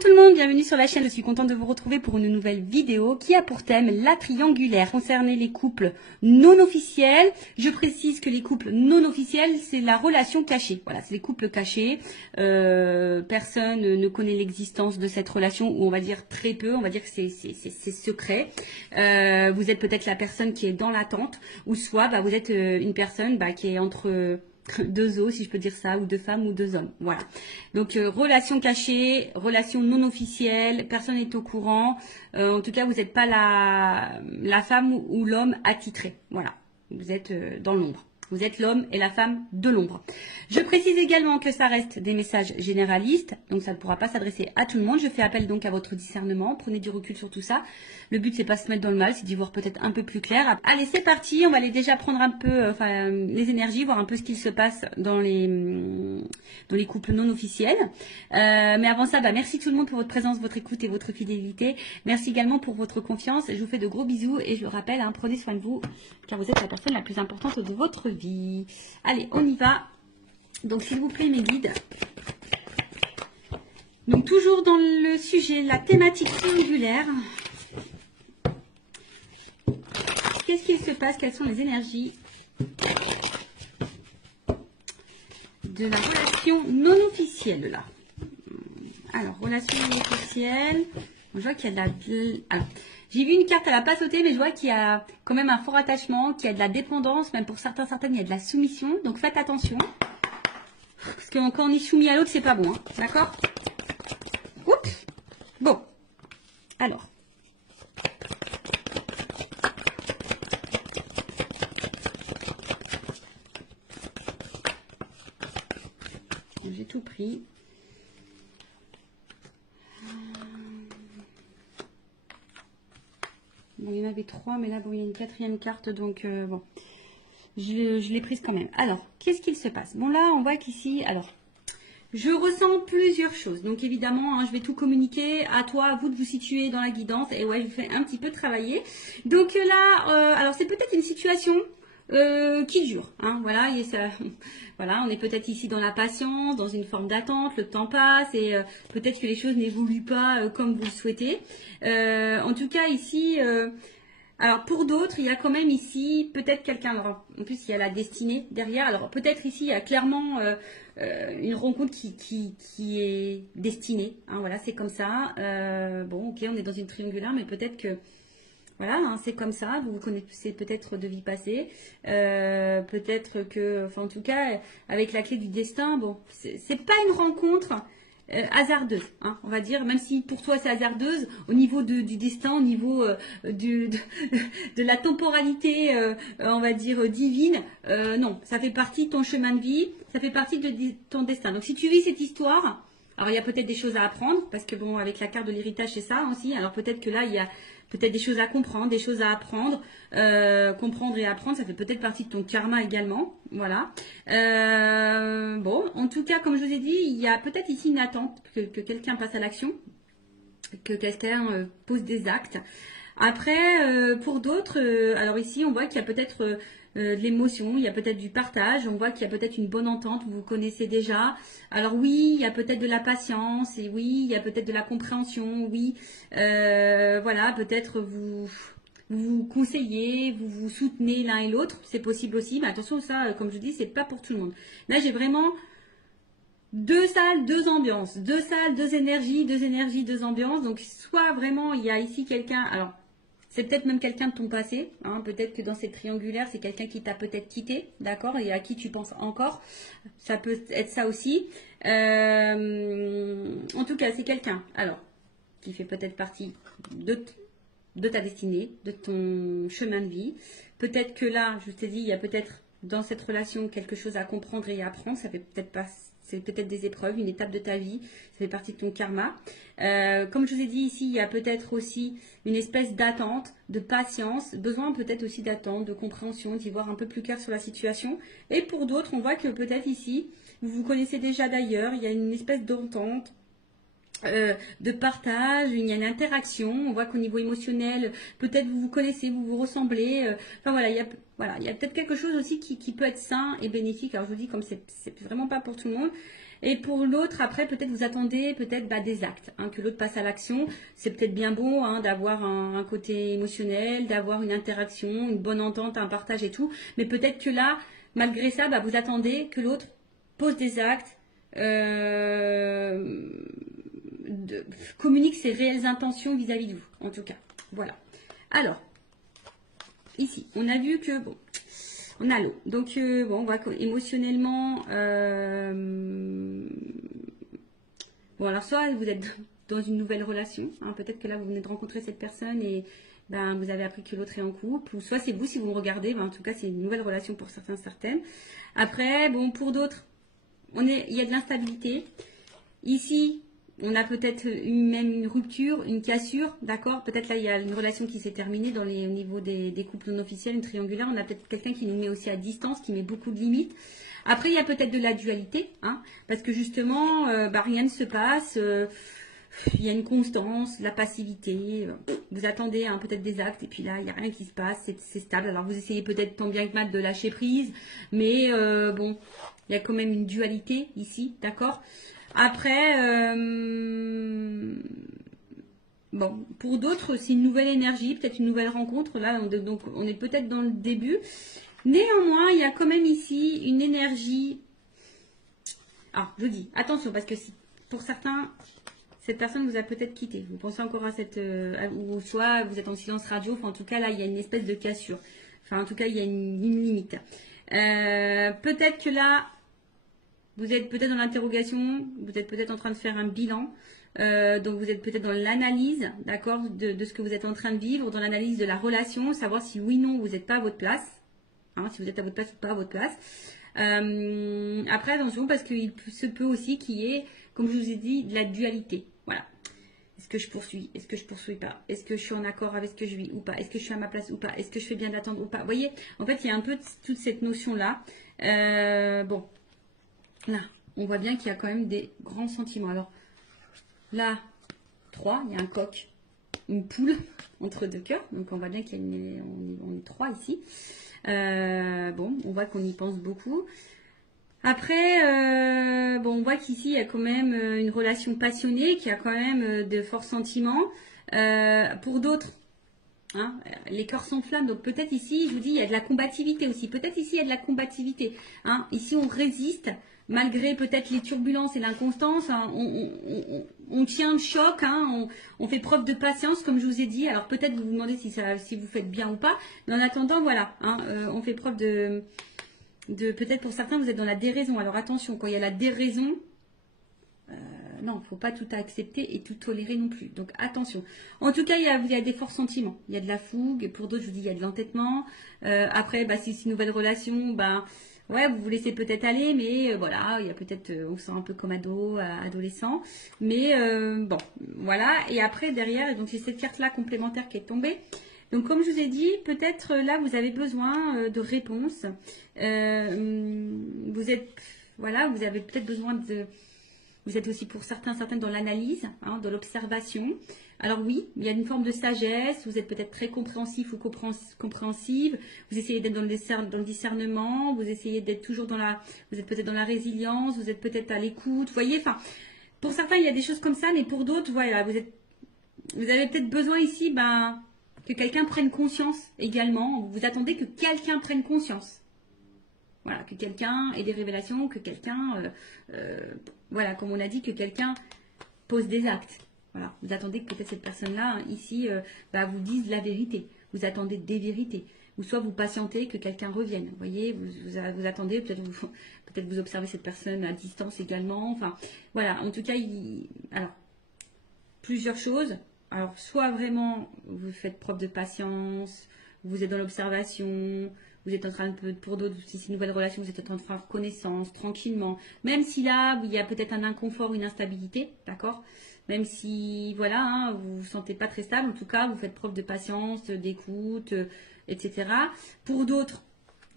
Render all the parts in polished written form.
tout le monde, bienvenue sur la chaîne. Je suis contente de vous retrouver pour une nouvelle vidéo qui a pour thème la triangulaire. Concernant les couples non officiels, je précise que les couples non officiels, c'est la relation cachée. Voilà, c'est les couples cachés. Personne ne connaît l'existence de cette relation, ou on va dire très peu, on va dire que c'est secret. Vous êtes peut-être la personne qui est dans l'attente, ou soit vous êtes une personne qui est entre deux os, si je peux dire ça, ou deux femmes ou deux hommes. Voilà. Donc, relation cachée, relation non officielle, personne n'est au courant. En tout cas, vous n'êtes pas la femme ou l'homme attitré. Voilà. Vous êtes dans l'ombre. Vous êtes l'homme et la femme de l'ombre. Je précise également que ça reste des messages généralistes, donc ça ne pourra pas s'adresser à tout le monde. Je fais appel donc à votre discernement. Prenez du recul sur tout ça. Le but, c'est pas se mettre dans le mal, c'est d'y voir peut-être un peu plus clair. Allez, c'est parti. On va aller déjà prendre un peu les énergies, voir un peu ce qu'il se passe dans les couples non officiels. Mais avant ça, merci tout le monde pour votre présence, votre écoute et votre fidélité. Merci également pour votre confiance. Je vous fais de gros bisous et je le rappelle, prenez soin de vous, car vous êtes la personne la plus importante de votre vie. Allez, on y va. Donc, s'il vous plaît, mes guides. Donc, toujours dans le sujet, la thématique triangulaire. Qu'est-ce qu'il se passe? Quelles sont les énergies de la relation non officielle, là? Alors, relation non officielle. Je vois qu'il y a de la... Alors, j'ai vu une carte, elle n'a pas sauté, mais je vois qu'il y a quand même un fort attachement, qu'il y a de la dépendance, même pour certaines, il y a de la soumission. Donc, faites attention. Parce que quand on est soumis à l'autre, c'est pas bon. D'accord? Oups. Bon. Alors. J'ai tout pris. Bon, il y en avait trois, mais là, bon, il y a une quatrième carte, donc bon. Je l'ai prise quand même. Alors, qu'est-ce qu'il se passe? Bon, là, on voit qu'ici, alors, je ressens plusieurs choses. Donc, évidemment, je vais tout communiquer à toi, à vous de vous situer dans la guidance. Et ouais, je vous fais un petit peu travailler. Donc là, alors, c'est peut-être une situation qui dure. Voilà, et ça, voilà, on est peut-être ici dans la patience, dans une forme d'attente. Le temps passe et peut-être que les choses n'évoluent pas comme vous le souhaitez. En tout cas, ici... alors, pour d'autres, il y a quand même ici peut-être quelqu'un, alors en plus il y a la destinée derrière, alors peut-être ici il y a clairement une rencontre qui est destinée, voilà, c'est comme ça. Bon, ok, on est dans une triangulaire, mais peut-être que, voilà, c'est comme ça, vous vous connaissez peut-être de vie passée, peut-être que, enfin en tout cas, avec la clé du destin, bon, c'est pas une rencontre hasardeuse, on va dire, même si pour toi c'est hasardeuse, au niveau du destin, au niveau de la temporalité, on va dire divine, non, ça fait partie de ton chemin de vie, ça fait partie de ton destin. Donc si tu vis cette histoire, alors il y a peut-être des choses à apprendre, parce que bon, avec la carte de l'héritage c'est ça aussi, alors peut-être que là il y a peut-être des choses à comprendre, des choses à apprendre. Comprendre et apprendre, ça fait peut-être partie de ton karma également. Voilà. Bon, en tout cas, comme je vous ai dit, il y a peut-être ici une attente que quelqu'un passe à l'action, que quelqu'un pose des actes. Après, pour d'autres, alors ici, on voit qu'il y a peut-être de l'émotion, il y a peut-être du partage, on voit qu'il y a peut-être une bonne entente, vous vous connaissez déjà. Alors oui, il y a peut-être de la patience, et oui, il y a peut-être de la compréhension, oui. Voilà, peut-être vous conseillez, vous vous soutenez l'un et l'autre, c'est possible aussi. Mais attention, ça, comme je dis, c'est pas pour tout le monde. Là, j'ai vraiment... deux salles, deux ambiances. Deux salles, deux énergies, deux ambiances. Donc, soit vraiment, il y a ici quelqu'un... Alors, c'est peut-être même quelqu'un de ton passé. Peut-être que dans cette triangulaire, c'est quelqu'un qui t'a peut-être quitté, d'accord, et à qui tu penses encore. Ça peut être ça aussi. En tout cas, c'est quelqu'un, alors, qui fait peut-être partie de ta destinée, de ton chemin de vie. Peut-être que là, je t'ai dit, il y a peut-être dans cette relation quelque chose à comprendre et à apprendre. Ça fait peut-être pas... C'est peut-être des épreuves, une étape de ta vie, ça fait partie de ton karma. Comme je vous ai dit ici, il y a peut-être aussi une espèce d'attente, de patience, besoin peut-être aussi d'attente, de compréhension, d'y voir un peu plus clair sur la situation. Et pour d'autres, on voit que peut-être ici, vous vous connaissez déjà d'ailleurs, il y a une espèce d'entente, de partage, il y a une interaction, on voit qu'au niveau émotionnel, peut-être vous vous connaissez, vous vous ressemblez, enfin voilà, il y a peut-être quelque chose aussi qui peut être sain et bénéfique. Alors je vous dis, comme c'est vraiment pas pour tout le monde, Et pour l'autre, après, peut-être vous attendez peut-être des actes, hein, que l'autre passe à l'action. C'est peut-être bien beau, hein, d'avoir un côté émotionnel, d'avoir une interaction, une bonne entente, un partage et tout. Mais peut-être que là, malgré ça, vous attendez que l'autre pose des actes, communique ses réelles intentions vis-à-vis de vous, en tout cas. Voilà. Alors, ici, on a vu que, bon, on a l'eau. Donc, bon, on voit qu'émotionnellement, bon, alors soit vous êtes dans une nouvelle relation, hein, peut-être que là, vous venez de rencontrer cette personne et vous avez appris que l'autre est en couple, ou soit c'est vous, si vous me regardez, en tout cas, c'est une nouvelle relation pour certains, certaines. Après, bon, pour d'autres, il y a de l'instabilité. Ici, on a peut-être même une rupture, une cassure, d'accord? Peut-être là, il y a une relation qui s'est terminée au niveau des couples non officiels, une triangulaire. On a peut-être quelqu'un qui nous met aussi à distance, qui met beaucoup de limites. Après, il y a peut-être de la dualité, hein, parce que justement, rien ne se passe. Il y a une constance, la passivité. Vous attendez peut-être des actes, et puis là, il n'y a rien qui se passe, c'est stable. Alors, vous essayez peut-être tant bien que mal de lâcher prise, mais bon, il y a quand même une dualité ici, d'accord? Après, bon, pour d'autres, c'est une nouvelle énergie, peut-être une nouvelle rencontre. Là, donc, on est peut-être dans le début. Néanmoins, il y a quand même ici une énergie. Alors, je vous dis, attention, parce que pour certains, cette personne vous a peut-être quitté. Vous pensez encore à cette... ou soit vous êtes en silence radio. Enfin, en tout cas, là, il y a une espèce de cassure. Enfin, en tout cas, il y a une limite. Peut-être que là... Vous êtes peut-être dans l'interrogation, vous êtes peut-être en train de faire un bilan, donc vous êtes peut-être dans l'analyse, d'accord, de ce que vous êtes en train de vivre, dans l'analyse de la relation, savoir si oui ou non vous n'êtes pas à votre place, hein, si vous êtes à votre place ou pas à votre place. Après, attention, parce qu'il se peut aussi qu'il y ait, comme je vous ai dit, de la dualité. Voilà. Est-ce que je poursuis? Est-ce que je poursuis pas? Est-ce que je suis en accord avec ce que je vis ou pas? Est-ce que je suis à ma place ou pas? Est-ce que je fais bien d'attendre ou pas? Vous voyez, en fait, il y a un peu toute cette notion-là. Bon. Là, on voit bien qu'il y a quand même des grands sentiments. Alors, là, 3, il y a un coq, une poule entre deux cœurs. Donc, on voit bien qu'on est 3 ici. Bon, on voit qu'on y pense beaucoup. Après, bon, on voit qu'ici, il y a quand même une relation passionnée, qui a quand même de forts sentiments. Pour d'autres, hein, les cœurs s'enflamment, donc peut-être ici, je vous dis, il y a de la combativité aussi. Peut-être ici, il y a de la combativité. Hein. Ici, on résiste, malgré peut-être les turbulences et l'inconstance. Hein, on tient le choc, hein, on fait preuve de patience, comme je vous ai dit. Alors peut-être vous vous demandez si vous faites bien ou pas. Mais en attendant, voilà, hein, on fait preuve de peut-être pour certains, vous êtes dans la déraison. Alors attention, quand il y a la déraison... non, il ne faut pas tout accepter et tout tolérer non plus. Donc attention. En tout cas, il y a des forts sentiments. Il y a de la fougue. Pour d'autres, je vous dis, il y a de l'entêtement. Après, si c'est une nouvelle relation, ouais, vous vous laissez peut-être aller, mais voilà, il y a peut-être, on se sent un peu comme adolescent. Mais bon, voilà. Et après, derrière, donc c'est cette carte-là complémentaire qui est tombée. Donc, comme je vous ai dit, peut-être là, vous avez besoin de réponses. Vous avez peut-être besoin de... Vous êtes aussi pour certaines dans l'analyse, hein, dans l'observation. Alors oui, il y a une forme de sagesse, vous êtes peut-être très compréhensif ou compréhensive, vous essayez d'être dans le discernement, vous essayez d'être toujours vous êtes peut-être dans la résilience, vous êtes peut-être à l'écoute, vous voyez, enfin, pour certains il y a des choses comme ça, mais pour d'autres, voilà, vous avez peut-être besoin ici, que quelqu'un prenne conscience également, vous attendez que quelqu'un prenne conscience. Voilà, que quelqu'un ait des révélations, que quelqu'un, voilà, comme on a dit, que quelqu'un pose des actes. Voilà, vous attendez que peut-être cette personne-là, ici, vous dise la vérité. Vous attendez des vérités. Ou soit vous patientez que quelqu'un revienne. Vous voyez, vous attendez, peut-être vous observez cette personne à distance également. Enfin, voilà, en tout cas, alors, plusieurs choses. Alors, soit vraiment, vous faites preuve de patience, vous êtes dans l'observation, vous êtes en train de, pour d'autres, si c'est une nouvelle relation, vous êtes en train de faire connaissance, tranquillement. Même si là, il y a peut-être un inconfort, une instabilité, d'accord? Même si, voilà, hein, vous ne vous sentez pas très stable, en tout cas, vous faites preuve de patience, d'écoute, etc. Pour d'autres,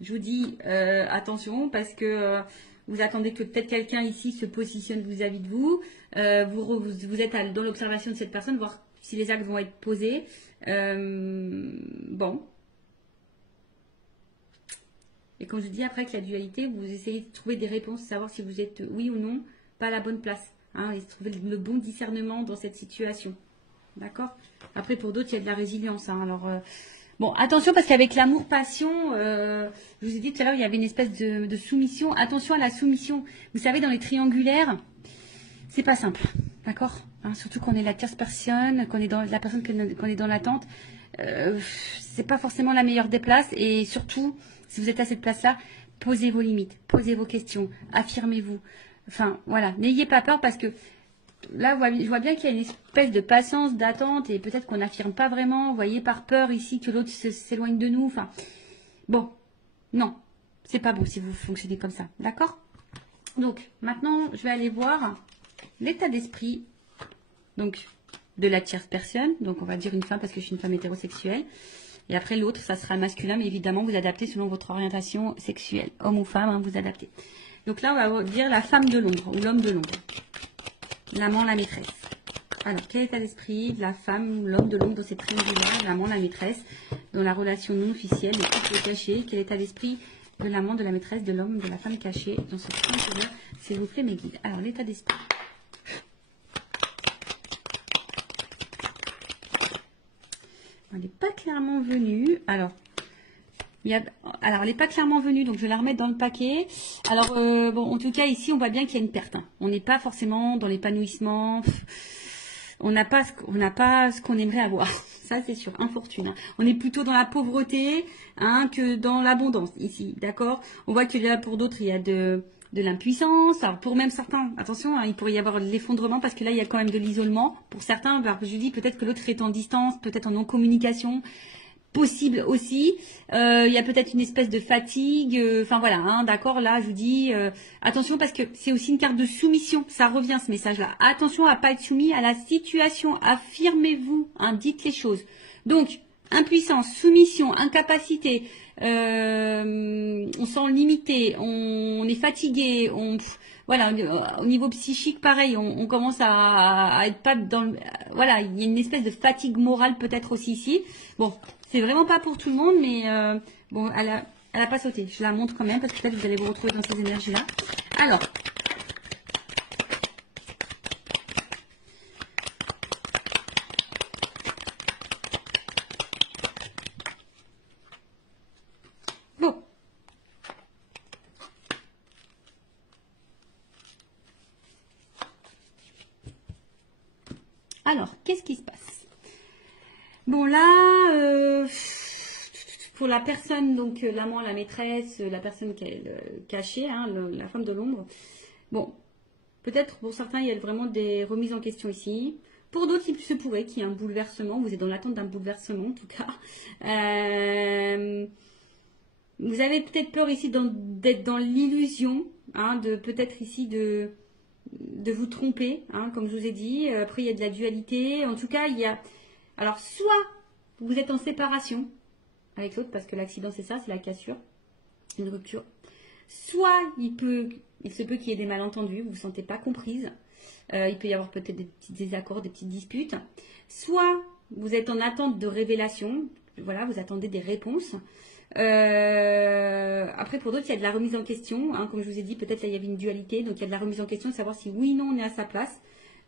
je vous dis, attention, parce que vous attendez que peut-être quelqu'un ici se positionne vis-à-vis de vous. Vous êtes dans l'observation de cette personne, voir si les actes vont être posés. Bon. Et comme je dis, après, avec la dualité, vous essayez de trouver des réponses, savoir si vous êtes oui ou non pas à la bonne place. Hein, et trouver le bon discernement dans cette situation. D'accord? Après, pour d'autres, il y a de la résilience. Hein, alors, bon, attention, parce qu'avec l'amour-passion, je vous ai dit tout à l'heure, il y avait une espèce de soumission. Attention à la soumission. Vous savez, dans les triangulaires, c'est pas simple. D'accord? Hein, surtout qu'on est la tierce personne, qu'on est dans la personne qu'on est dans l'attente. C'est pas forcément la meilleure des places. Et surtout, si vous êtes à cette place-là, posez vos limites, posez vos questions, affirmez-vous. Enfin, voilà, n'ayez pas peur parce que là, je vois bien qu'il y a une espèce de patience, d'attente et peut-être qu'on n'affirme pas vraiment, vous voyez, par peur ici que l'autre s'éloigne de nous. Enfin, bon, non, c'est pas bon si vous fonctionnez comme ça, d'accord? Donc, maintenant, je vais aller voir l'état d'esprit donc de la tierce personne. Donc, on va dire une femme parce que je suis une femme hétérosexuelle. Et après, l'autre, ça sera masculin, mais évidemment, vous adaptez selon votre orientation sexuelle. Homme ou femme, hein, vous adaptez. Donc là, on va dire la femme de l'ombre ou l'homme de l'ombre. L'amant, la maîtresse. Alors, quel état d'esprit de la femme, l'homme de l'ombre dans cette triangulaire, l'amant, la maîtresse, dans la relation non officielle, le couple caché, quel état d'esprit de l'amant, de la maîtresse, de l'homme, de la femme cachée dans ce triangulaire, s'il vous plaît, mes guides. Alors, l'état d'esprit. Elle n'est pas clairement venue. Alors, elle n'est pas clairement venue, donc je vais la remettre dans le paquet. Alors, bon, en tout cas, ici, on voit bien qu'il y a une perte. Hein. On n'est pas forcément dans l'épanouissement. On n'a pas ce qu'on aimerait avoir. Ça, c'est sûr, infortune. Hein. On est plutôt dans la pauvreté hein, que dans l'abondance, ici. D'accord? On voit que là, pour d'autres, il y a de l'impuissance. Alors, pour même certains, attention, hein, il pourrait y avoir de l'effondrement parce que là, il y a quand même de l'isolement. Pour certains, bah, je dis peut-être que l'autre est en distance, peut-être en non-communication. Possible aussi. Il y a peut-être une espèce de fatigue. Enfin voilà, hein, d'accord. Là, je vous dis attention parce que c'est aussi une carte de soumission. Ça revient ce message-là. Attention à pas être soumis à la situation. Affirmez-vous. Hein, dites les choses. Donc impuissance, soumission, incapacité. On sent limité. On est fatigué. Voilà, au niveau psychique, pareil, on commence à être pas dans le... Voilà, il y a une espèce de fatigue morale peut-être aussi ici. Bon, c'est vraiment pas pour tout le monde, mais bon, elle a pas sauté. Je la montre quand même parce que peut-être vous allez vous retrouver dans ces énergies-là. Alors, bon. Alors, qu'est-ce qui se passe? Bon, là, pour la personne, donc l'amant, la maîtresse, la personne qui est cachée, hein, la femme de l'ombre, bon, peut-être pour certains, il y a vraiment des remises en question ici. Pour d'autres, il se pourrait qu'il y ait un bouleversement. Vous êtes dans l'attente d'un bouleversement, en tout cas. Vous avez peut-être peur ici d'être dans l'illusion, hein, de peut-être ici de vous tromper, hein, comme je vous ai dit. Après, il y a de la dualité. En tout cas, il y a... Alors, soit vous êtes en séparation avec l'autre, parce que l'accident, c'est ça, c'est la cassure, une rupture. Soit il se peut qu'il y ait des malentendus, vous ne vous sentez pas comprise. Il peut y avoir peut-être des petits désaccords, des petites disputes. Soit vous êtes en attente de révélation. Voilà, vous attendez des réponses. Après, pour d'autres, il y a de la remise en question. Hein, comme je vous ai dit, peut-être là, il y avait une dualité. Donc, il y a de la remise en question de savoir si oui ou non on est à sa place.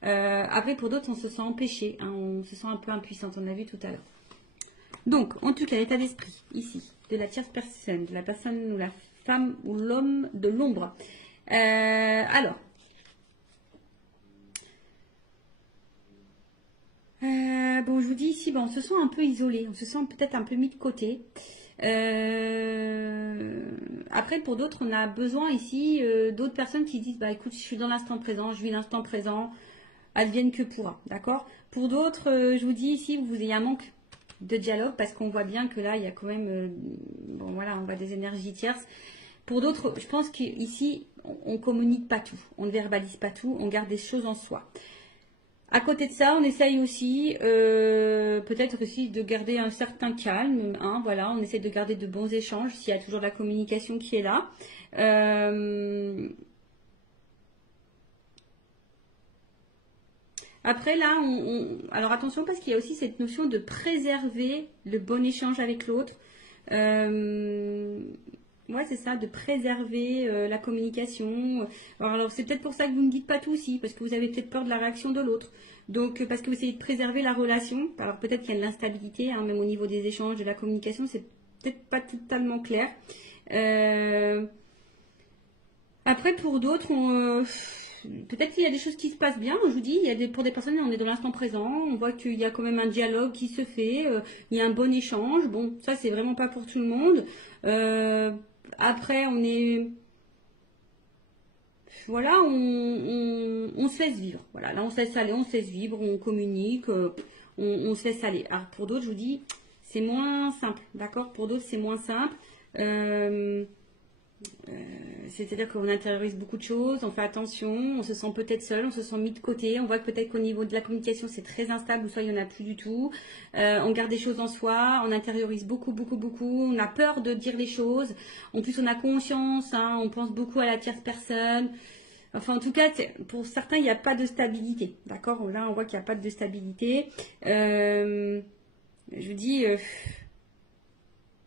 Après, pour d'autres, on se sent empêché. Hein, on se sent un peu impuissante. On l'a vu tout à l'heure. Donc, en tout cas, l'état d'esprit, ici, de la tierce personne, de la personne ou la femme ou l'homme de l'ombre. Alors, bon, je vous dis ici, bon, on se sent un peu isolé, on se sent peut-être un peu mis de côté. Après, pour d'autres, on a besoin ici d'autres personnes qui disent, bah écoute, je suis dans l'instant présent, je vis l'instant présent, advienne que pourra, d'accord? Pour d'autres, je vous dis ici, vous ayez un manque de dialogue parce qu'on voit bien que là, il y a quand même, bon voilà, on voit des énergies tierces. Pour d'autres, je pense qu'ici, on communique pas tout, on ne verbalise pas tout, on garde des choses en soi. À côté de ça, on essaye aussi, peut-être aussi de garder un certain calme. Hein, voilà, on essaie de garder de bons échanges s'il y a toujours de la communication qui est là. Après là, alors attention parce qu'il y a aussi cette notion de préserver le bon échange avec l'autre. Ouais, c'est ça, de préserver la communication. Alors c'est peut-être pour ça que vous ne dites pas tout aussi, parce que vous avez peut-être peur de la réaction de l'autre. Donc, parce que vous essayez de préserver la relation. Alors peut-être qu'il y a de l'instabilité, hein, même au niveau des échanges, de la communication, c'est peut-être pas totalement clair. Euh, Après, pour d'autres, peut-être qu'il y a des choses qui se passent bien. Je vous dis, pour des personnes, on est dans l'instant présent. On voit qu'il y a quand même un dialogue qui se fait. Il y a un bon échange. Bon, ça, c'est vraiment pas pour tout le monde. Après, voilà, on se laisse vivre. Voilà, là, on se laisse aller, on se laisse vivre, on communique, on se laisse aller. Alors, pour d'autres, je vous dis, c'est moins simple. D'accord? Pour d'autres, c'est moins simple. Euh, C'est-à-dire qu'on intériorise beaucoup de choses, on fait attention, on se sent peut-être seul, on se sent mis de côté, on voit que peut-être qu'au niveau de la communication c'est très instable ou soit il n'y en a plus du tout. On garde des choses en soi, on intériorise beaucoup, beaucoup, beaucoup, on a peur de dire les choses. En plus on a conscience, hein, on pense beaucoup à la tierce personne. Enfin en tout cas pour certains il n'y a pas de stabilité, d'accord? Là on voit qu'il n'y a pas de stabilité. Je vous dis...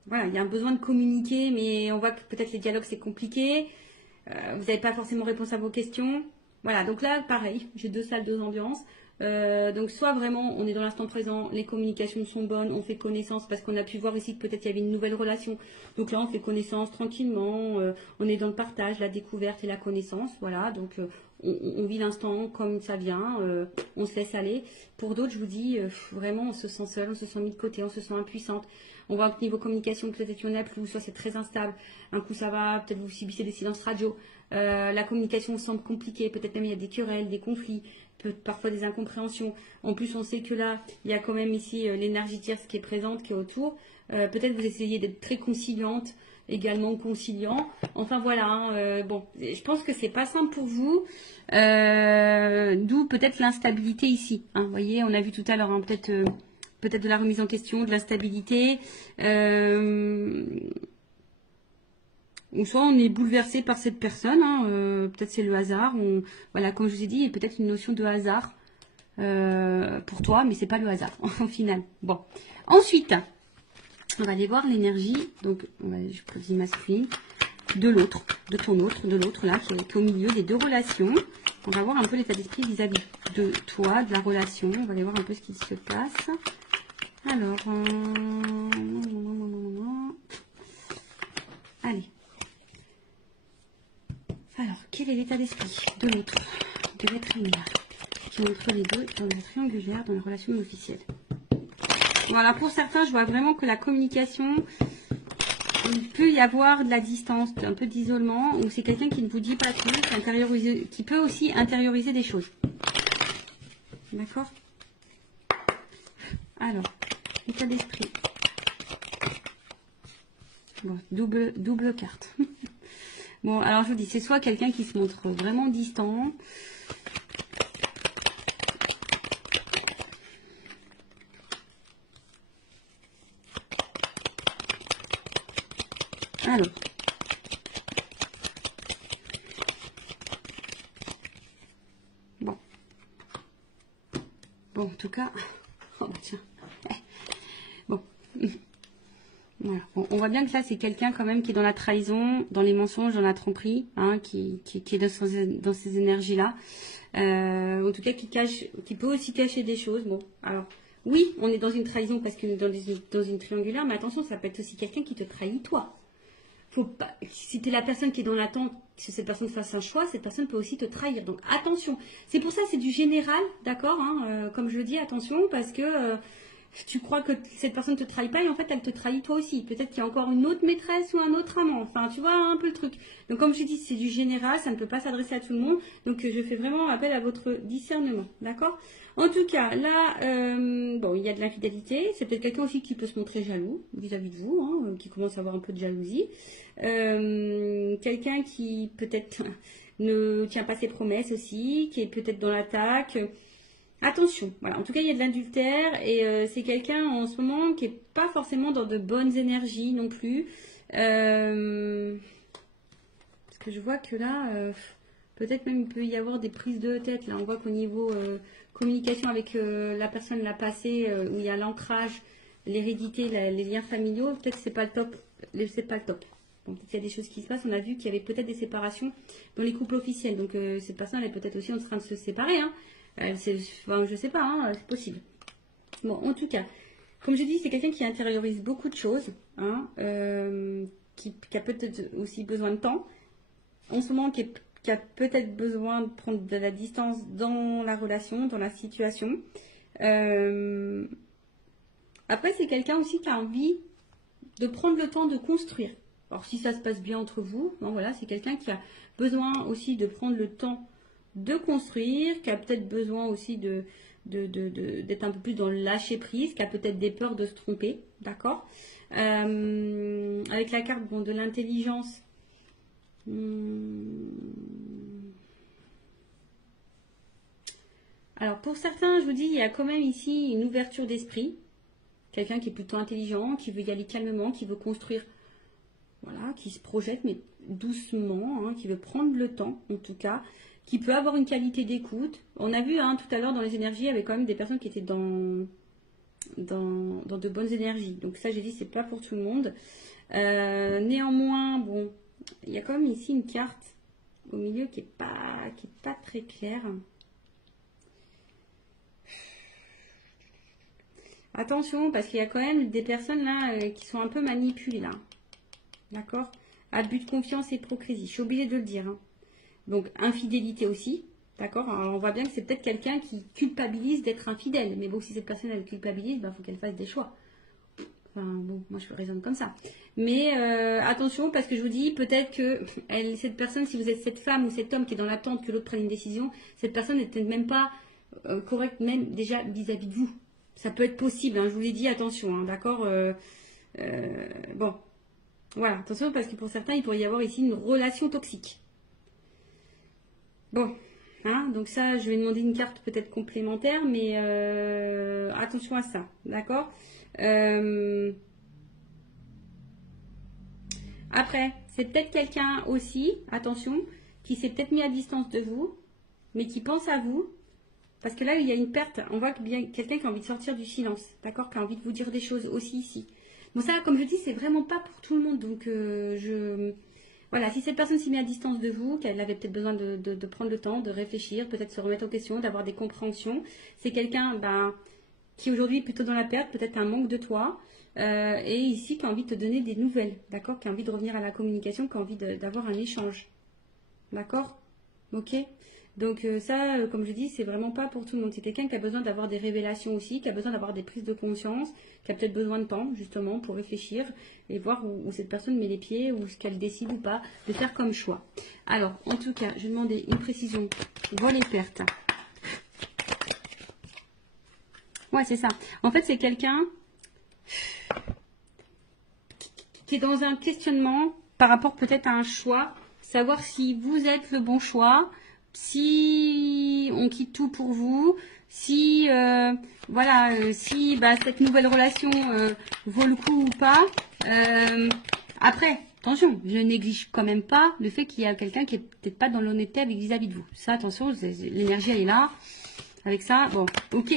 voilà, il y a un besoin de communiquer, mais on voit que peut-être les dialogues c'est compliqué. Vous n'avez pas forcément réponse à vos questions. Voilà, donc là, pareil, j'ai deux salles, deux ambiances. Donc soit vraiment on est dans l'instant présent, les communications sont bonnes, on fait connaissance parce qu'on a pu voir ici que peut-être il y avait une nouvelle relation. Donc là on fait connaissance tranquillement, on est dans le partage, la découverte et la connaissance. Voilà, donc on vit l'instant comme ça vient, on se laisse aller. Pour d'autres, je vous dis, vraiment on se sent seul, on se sent mis de côté, on se sent impuissante. On voit que niveau communication, peut-être qu'il y en a plus, soit c'est très instable. Un coup ça va, peut-être vous subissez des silences radio. La communication semble compliquée, peut-être même il y a des querelles, des conflits, parfois des incompréhensions. En plus, on sait que là, il y a quand même ici l'énergie tierce qui est présente, qui est autour. Peut-être vous essayez d'être très conciliante, également conciliant. Enfin voilà, hein, bon, je pense que c'est pas simple pour vous. D'où peut-être l'instabilité ici. Hein. Vous voyez, on a vu tout à l'heure, hein, peut-être de la remise en question, de l'instabilité. Ou soit on est bouleversé par cette personne, hein, peut-être c'est le hasard. Voilà, comme je vous ai dit, il y a peut-être une notion de hasard pour toi, mais c'est pas le hasard au final. Bon, ensuite, on va aller voir l'énergie. Donc, je choisis masculine de l'autre, de ton autre, de l'autre là, qui est au milieu des deux relations. On va voir un peu l'état d'esprit vis-à-vis de toi, de la relation. On va aller voir un peu ce qui se passe. Alors, allez. Alors, quel est l'état d'esprit de l'autre, de l'être aimé, qui est entre les deux dans le triangulaire, dans la relation officielle? Voilà, pour certains, je vois vraiment que la communication, il peut y avoir de la distance, un peu d'isolement, ou c'est quelqu'un qui ne vous dit pas tout, qui peut aussi intérioriser des choses. D'accord? Alors, état d'esprit. Bon, double carte. Bon, alors je vous dis, c'est soit quelqu'un qui se montre vraiment distant. Alors. Bon. Bon, en tout cas. Oh bah tiens. Bon. Voilà. Bon, on voit bien que là, c'est quelqu'un quand même qui est dans la trahison, dans les mensonges, dans la tromperie, hein, qui est dans ces énergies-là. En tout cas, qui peut aussi cacher des choses. Bon, alors, oui, on est dans une trahison parce qu'on est dans une triangulaire, mais attention, ça peut être aussi quelqu'un qui te trahit toi. Faut pas, si tu es la personne qui est dans l'attente que cette personne fasse un choix, cette personne peut aussi te trahir. Donc attention. C'est pour ça c'est du général, d'accord, hein, comme je le dis, attention, parce que tu crois que cette personne te trahit pas et en fait elle te trahit toi aussi. Peut-être qu'il y a encore une autre maîtresse ou un autre amant. Enfin, tu vois un peu le truc. Donc comme je dis, c'est du général, ça ne peut pas s'adresser à tout le monde. Donc je fais vraiment appel à votre discernement, d'accord? En tout cas, là, bon, il y a de l'infidélité. C'est peut-être quelqu'un aussi qui peut se montrer jaloux vis-à-vis de vous, hein, qui commence à avoir un peu de jalousie. Quelqu'un qui peut-être ne tient pas ses promesses aussi, qui est peut-être dans l'attaque. Attention, voilà. En tout cas, il y a de l'adultère et c'est quelqu'un en ce moment qui est pas forcément dans de bonnes énergies non plus. Parce que je vois que là, peut-être même il peut y avoir des prises de tête. Là, on voit qu'au niveau communication avec la personne l'a passé, où il y a l'ancrage, l'hérédité, les liens familiaux, peut-être que c'est pas le top. C'est pas le top. Donc, il y a des choses qui se passent. On a vu qu'il y avait peut-être des séparations dans les couples officiels. Donc, cette personne, elle est peut-être aussi en train de se séparer. Hein. Enfin, je sais pas, hein, c'est possible. Bon, en tout cas, comme je dis, c'est quelqu'un qui intériorise beaucoup de choses, hein, qui a peut-être aussi besoin de temps. En ce moment, qui a peut-être besoin de prendre de la distance dans la relation, dans la situation. Après, c'est quelqu'un aussi qui a envie de prendre le temps de construire. Alors, si ça se passe bien entre vous, bon, voilà, c'est quelqu'un qui a besoin aussi de prendre le temps de construire, qui a peut-être besoin aussi d'être un peu plus dans le lâcher prise, qui a peut-être des peurs de se tromper, d'accord. Avec la carte bon, de l'intelligence, alors pour certains, je vous dis, il y a quand même ici une ouverture d'esprit, quelqu'un qui est plutôt intelligent, qui veut y aller calmement, qui veut construire, voilà, qui se projette mais doucement, hein, qui veut prendre le temps en tout cas, qui peut avoir une qualité d'écoute. On a vu hein, tout à l'heure dans les énergies, il y avait quand même des personnes qui étaient dans de bonnes énergies. Donc ça, j'ai dit, c'est pas pour tout le monde. Néanmoins, bon, il y a quand même ici une carte au milieu qui est pas très claire. Attention, parce qu'il y a quand même des personnes là qui sont un peu manipulées là. D'accord? Abus de confiance et hypocrisie. Je suis obligée de le dire. Hein. Donc, infidélité aussi. D'accord? Alors, on voit bien que c'est peut-être quelqu'un qui culpabilise d'être infidèle. Mais bon, si cette personne, elle culpabilise, bah, faut qu'elle fasse des choix. Enfin, bon, moi, je raisonne comme ça. Mais attention, parce que je vous dis, peut-être que cette personne, si vous êtes cette femme ou cet homme qui est dans l'attente que l'autre prenne une décision, cette personne n'est peut-être même pas correcte, même déjà vis-à-vis de vous. Ça peut être possible, hein, je vous l'ai dit, attention, hein, d'accord. Bon, voilà, attention, parce que pour certains, il pourrait y avoir ici une relation toxique. Bon, hein, donc ça, je vais demander une carte peut-être complémentaire, mais attention à ça, d'accord. Après, c'est peut-être quelqu'un aussi, attention, qui s'est peut-être mis à distance de vous, mais qui pense à vous. Parce que là, il y a une perte. On voit bien quelqu'un qui a envie de sortir du silence, d'accord, qui a envie de vous dire des choses aussi ici. Bon, ça, comme je dis, c'est vraiment pas pour tout le monde. Donc, voilà, si cette personne s'y met à distance de vous, qu'elle avait peut-être besoin de prendre le temps, de réfléchir, peut-être se remettre en question, d'avoir des compréhensions, c'est quelqu'un ben, qui aujourd'hui est plutôt dans la perte, peut-être un manque de toi, et ici qui a envie de te donner des nouvelles, d'accord, qui a envie de revenir à la communication, qui a envie d'avoir un échange, d'accord, ok. Donc ça, comme je dis, c'est vraiment pas pour tout le monde. C'est quelqu'un qui a besoin d'avoir des révélations aussi, qui a besoin d'avoir des prises de conscience, qui a peut-être besoin de temps, justement, pour réfléchir et voir où cette personne met les pieds, ou ce qu'elle décide ou pas de faire comme choix. Alors, en tout cas, je vais demander une précision. Vol et perte. Ouais, c'est ça. En fait, c'est quelqu'un qui est dans un questionnement par rapport peut-être à un choix, savoir si vous êtes le bon choix, si on quitte tout pour vous, si voilà, si bah, cette nouvelle relation vaut le coup ou pas. Après, attention, je néglige quand même pas le fait qu'il y a quelqu'un qui est peut-être pas dans l'honnêteté vis-à-vis de vous. Ça, attention, l'énergie elle est là. Avec ça, bon, ok,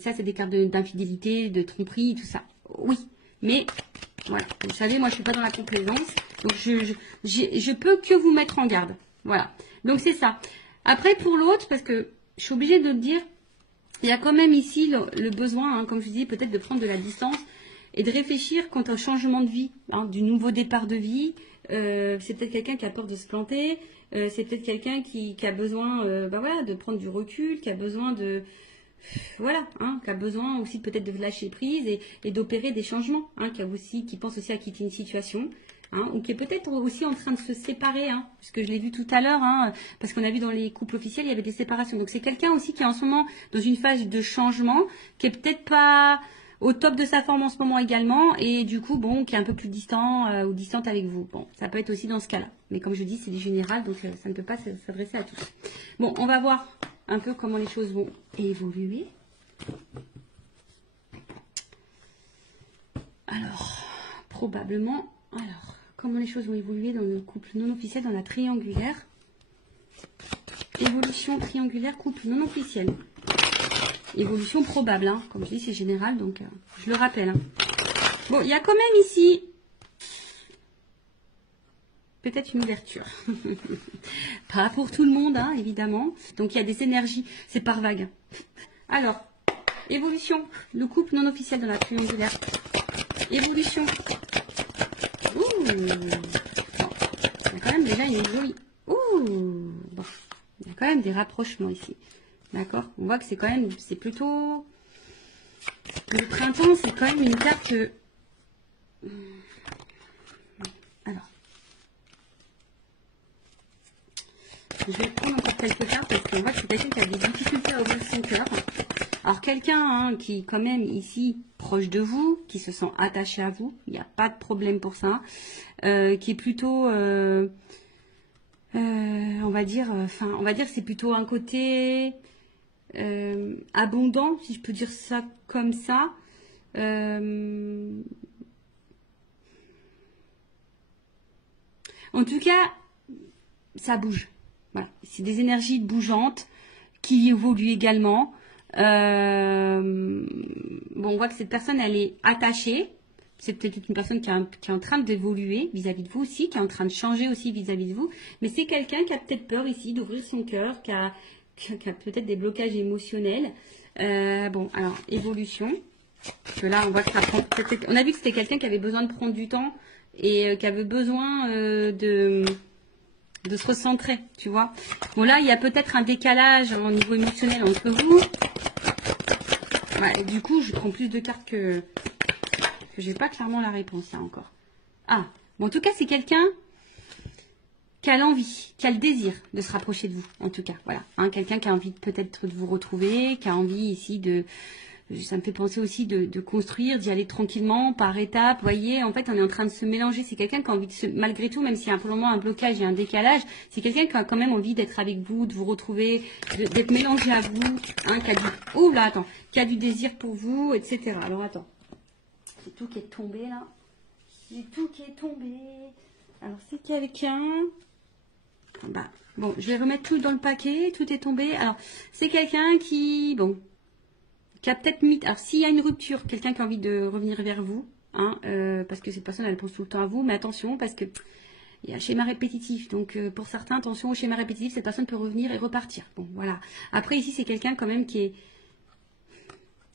ça c'est des cartes d'infidélité, de tromperie, tout ça. Oui, mais voilà, vous savez, moi je suis pas dans la complaisance, donc je peux que vous mettre en garde. Voilà, donc c'est ça. Après, pour l'autre, parce que je suis obligée de le dire, il y a quand même ici le besoin, hein, comme je dis, peut-être de prendre de la distance et de réfléchir quant au changement de vie, hein, du nouveau départ de vie. C'est peut-être quelqu'un qui a peur de se planter, c'est peut-être quelqu'un qui a besoin bah voilà, de prendre du recul, qui a besoin de... Voilà, hein, qui a besoin aussi peut-être de lâcher prise et d'opérer des changements, hein, qui pense aussi à quitter une situation. Hein, ou qui est peut-être aussi en train de se séparer, hein, puisque je l'ai vu tout à l'heure, hein, parce qu'on a vu dans les couples officiels, il y avait des séparations. Donc c'est quelqu'un aussi qui est en ce moment dans une phase de changement, qui est peut-être pas au top de sa forme en ce moment également, et du coup, bon, qui est un peu plus distant ou distante avec vous. Bon, ça peut être aussi dans ce cas-là. Mais comme je dis, c'est du général, donc ça ne peut pas s'adresser à tous. Bon, on va voir un peu comment les choses vont évoluer. Alors, probablement... Alors, comment les choses vont évoluer dans le couple non officiel, dans la triangulaire. Évolution triangulaire, couple non officiel. Évolution probable, hein. Comme je dis, c'est général, donc je le rappelle. Hein. Bon, il y a quand même ici peut-être une ouverture. Pas pour tout le monde, hein, évidemment. Donc il y a des énergies, c'est par vague. Alors, évolution, le couple non officiel dans la triangulaire. Évolution. Ouh. Bon, il y a quand même déjà une jolie. Ouh. Bon, il y a quand même des rapprochements ici. D'accord. On voit que c'est quand même, c'est plutôt. Le printemps, c'est quand même une carte. Alors, je vais prendre encore quelques cartes parce qu'on voit que c'est quelqu'un qui a des difficultés à ouvrir son cœur. Alors quelqu'un hein, qui quand même ici proche de vous, qui se sent attaché à vous, il n'y a pas de problème pour ça, qui est plutôt, on va dire c'est plutôt un côté abondant, si je peux dire ça comme ça. En tout cas, ça bouge. Voilà. C'est des énergies bougeantes qui évoluent également. Bon, on voit que cette personne, elle est attachée. C'est peut-être une personne qui est en train d'évoluer vis-à-vis de vous aussi, qui est en train de changer aussi vis-à-vis de vous. Mais c'est quelqu'un qui a peut-être peur ici d'ouvrir son cœur, qui a peut-être des blocages émotionnels. Bon, alors, évolution. Parce que là, on voit que ça prend... On a vu que c'était quelqu'un qui avait besoin de prendre du temps et qui avait besoin de se recentrer, tu vois. Bon, là, il y a peut-être un décalage au niveau émotionnel entre vous. Ouais, du coup, je prends plus de cartes que j'ai pas clairement la réponse, là, encore. Ah, bon, en tout cas, c'est quelqu'un qui a l'envie, qui a le désir de se rapprocher de vous, en tout cas, voilà. Hein, quelqu'un qui a envie peut-être de vous retrouver, qui a envie ici de... Ça me fait penser aussi de construire, d'y aller tranquillement, par étapes. Vous voyez, en fait, on est en train de se mélanger. C'est quelqu'un qui a envie de se... Malgré tout, même s'il y a pour le moment un blocage et un décalage, c'est quelqu'un qui a quand même envie d'être avec vous, de vous retrouver, d'être mélangé à vous. Hein, qui a du... Oh là, attends. Qui a du désir pour vous, etc. Alors, attends. C'est tout qui est tombé, là. C'est tout qui est tombé. Alors, c'est quelqu'un... Bah, bon, je vais remettre tout dans le paquet. Tout est tombé. Alors, c'est quelqu'un qui... Bon... qui a peut-être mis... Alors, s'il y a une rupture, quelqu'un qui a envie de revenir vers vous, hein, parce que cette personne, elle pense tout le temps à vous, mais attention, parce que il y a un schéma répétitif. Donc, pour certains, attention au schéma répétitif, cette personne peut revenir et repartir. Bon, voilà. Après, ici, c'est quelqu'un quand même qui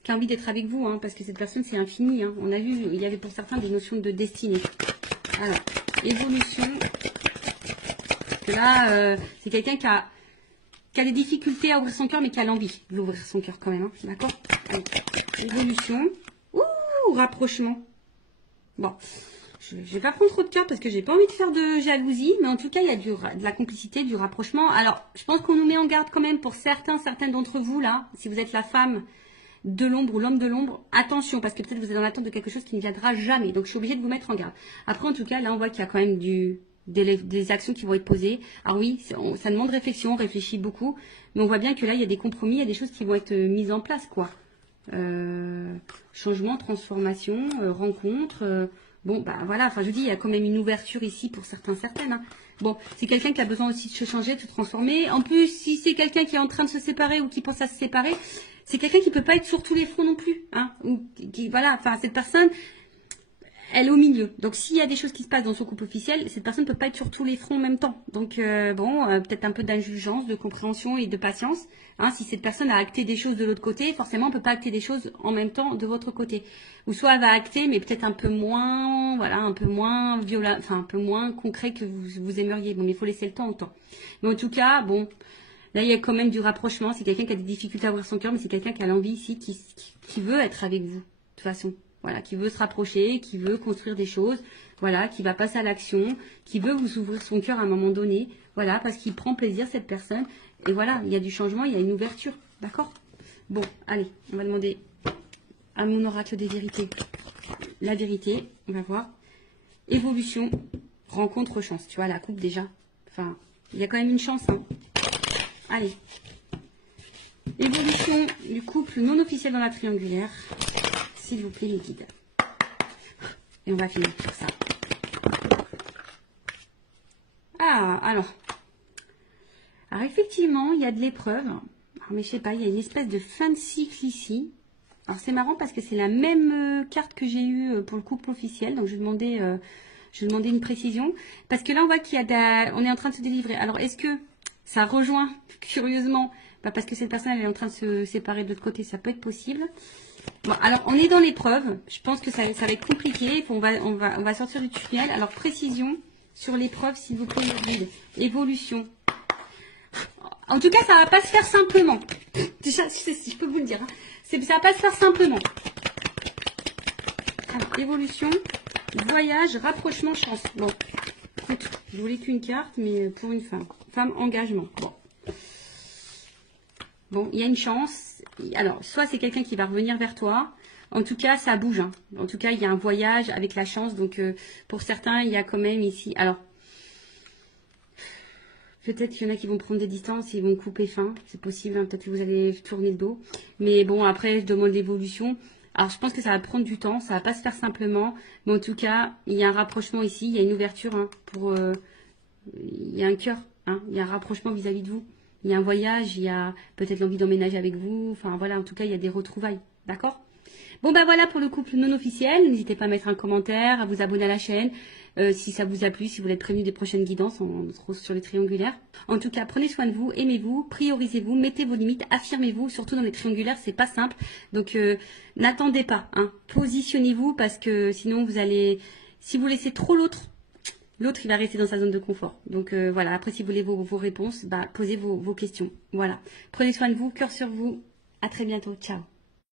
a envie d'être avec vous, hein, parce que cette personne, c'est infini. Hein. On a vu, il y avait pour certains des notions de destinée. Alors, évolution. Parce que là, c'est quelqu'un qui a des difficultés à ouvrir son cœur, mais qui a l'envie d'ouvrir son cœur quand même. Hein, d'accord. Allez, évolution. Ouh, rapprochement. Bon, je ne vais pas prendre trop de cartes parce que j'ai pas envie de faire de jalousie, mais en tout cas, il y a de la complicité, du rapprochement. Alors, je pense qu'on nous met en garde quand même pour certaines d'entre vous, là, si vous êtes la femme de l'ombre ou l'homme de l'ombre, attention, parce que peut-être vous êtes en attente de quelque chose qui ne viendra jamais. Donc, je suis obligée de vous mettre en garde. Après, en tout cas, là, on voit qu'il y a quand même des actions qui vont être posées. Alors oui, ça demande réflexion, on réfléchit beaucoup, mais on voit bien que là, il y a des compromis, il y a des choses qui vont être mises en place, quoi. Changement, transformation, rencontre. Bon, bah voilà, enfin je dis, il y a quand même une ouverture ici pour certaines. Hein. Bon, c'est quelqu'un qui a besoin aussi de se changer, de se transformer. En plus, si c'est quelqu'un qui est en train de se séparer ou qui pense à se séparer, c'est quelqu'un qui peut pas être sur tous les fronts non plus. Hein, ou voilà, enfin cette personne... Elle est au milieu. Donc, s'il y a des choses qui se passent dans son couple officiel, cette personne ne peut pas être sur tous les fronts en même temps. Donc, peut-être un peu d'indulgence, de compréhension et de patience. Hein, si cette personne a acté des choses de l'autre côté, forcément, on ne peut pas acter des choses en même temps de votre côté. Ou soit elle va acter, mais peut-être un peu moins, voilà, un peu moins violent, enfin, un peu moins concret que vous aimeriez. Bon, mais il faut laisser le temps au temps. Mais en tout cas, bon, là, il y a quand même du rapprochement. C'est quelqu'un qui a des difficultés à ouvrir son cœur, mais c'est quelqu'un qui a l'envie ici, qui veut être avec vous, de toute façon. Voilà, qui veut se rapprocher, qui veut construire des choses, voilà, qui va passer à l'action, qui veut vous ouvrir son cœur à un moment donné, voilà, parce qu'il prend plaisir, cette personne. Et voilà, il y a du changement, il y a une ouverture, d'accord? Bon, allez, on va demander à mon oracle des vérités la vérité, on va voir. Évolution, rencontre, chance, tu vois, la coupe déjà. Enfin, il y a quand même une chance, hein. Allez. Évolution du couple non officiel dans la triangulaire. S'il vous plaît, les guides. Et on va finir sur ça. Ah, alors effectivement, il y a de l'épreuve. Mais je sais pas, il y a une espèce de fin de cycle ici. Alors c'est marrant parce que c'est la même carte que j'ai eue pour le couple officiel. Donc je vais demander Je demandais une précision. Parce que là, on voit on est en train de se délivrer. Alors, est-ce que ça rejoint, curieusement, parce que cette personne elle est en train de se séparer de l'autre côté, ça peut être possible. Bon, alors, on est dans l'épreuve. Je pense que ça va être compliqué. On va sortir du tunnel. Alors, précision sur l'épreuve, s'il vous plaît, guide. Évolution. En tout cas, ça va pas se faire simplement. Déjà, je peux vous le dire. Hein. Ça va pas se faire simplement. Alors, évolution, voyage, rapprochement, chance. Bon, écoute, je voulais qu'une carte, mais pour une femme. Femme, engagement. Bon, il y a une chance. Alors, soit c'est quelqu'un qui va revenir vers toi. En tout cas, ça bouge. Hein. En tout cas, il y a un voyage avec la chance. Donc, pour certains, il y a quand même ici... Alors, peut-être qu'il y en a qui vont prendre des distances, ils vont couper fin. C'est possible, hein. Peut-être que vous allez tourner le dos. Mais bon, après, je demande l'évolution. Alors, je pense que ça va prendre du temps. Ça va pas se faire simplement. Mais en tout cas, il y a un rapprochement ici. Il y a une ouverture. Hein, il y a un cœur. Hein, il y a un rapprochement vis-à-vis de vous. Il y a un voyage. Il y a peut-être l'envie d'emménager avec vous. Enfin, voilà. En tout cas, il y a des retrouvailles. D'accord ? Bon, ben voilà pour le couple non officiel. N'hésitez pas à mettre un commentaire, à vous abonner à la chaîne. Si ça vous a plu, si vous voulez être prévenu des prochaines guidances, on se retrouve sur les triangulaires. En tout cas, prenez soin de vous, aimez-vous, priorisez-vous, mettez vos limites, affirmez-vous, surtout dans les triangulaires, c'est pas simple. Donc, n'attendez pas, hein. Positionnez-vous parce que sinon vous allez, si vous laissez trop l'autre il va rester dans sa zone de confort. Donc voilà, après si vous voulez vos réponses, posez vos questions. Voilà. Prenez soin de vous, cœur sur vous. À très bientôt. Ciao.